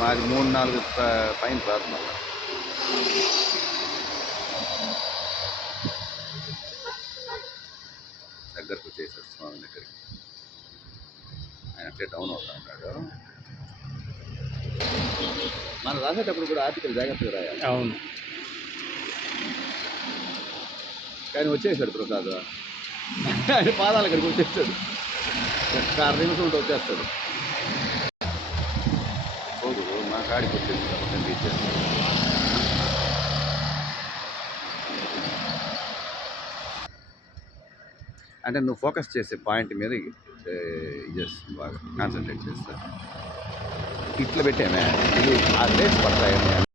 మాది మూడు నాలుగు పైన రాదు మళ్ళీ. దగ్గరకు వచ్చేసారు స్వామి దగ్గరికి. ఆయన అట్లే డౌన్ అవుతా ఉంటాడు మనం రాసేటప్పుడు కూడా ఆర్టికల్ జాగ్రత్తగా రాయాలి. అవును. కానీ వచ్చేసాడు ప్రసాద్. ఆయన పాదాల అక్కడికి వచ్చేస్తాడు. ఒక్క అర నిమిషం వచ్చేస్తాడు. కాడికి వచ్చేసి పక్కన తీసేస్తాడు అంటే నువ్వు ఫోకస్ చేసే పాయింట్ మీద చేస్తుంది బాగా. కాన్సన్ట్రేట్ చేస్తా ఇట్లా పెట్టామే. ఇది ఆ డేస్ పడతాయని.